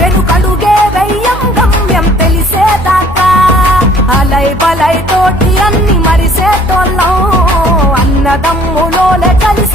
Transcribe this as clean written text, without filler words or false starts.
వెనుకడుగే వెయ్యం గమ్యం తెలిసేదాకా అలై బలై తోటి అన్ని మరిసేటోళ్ళం అన్నదమ్ములోనే కలిసి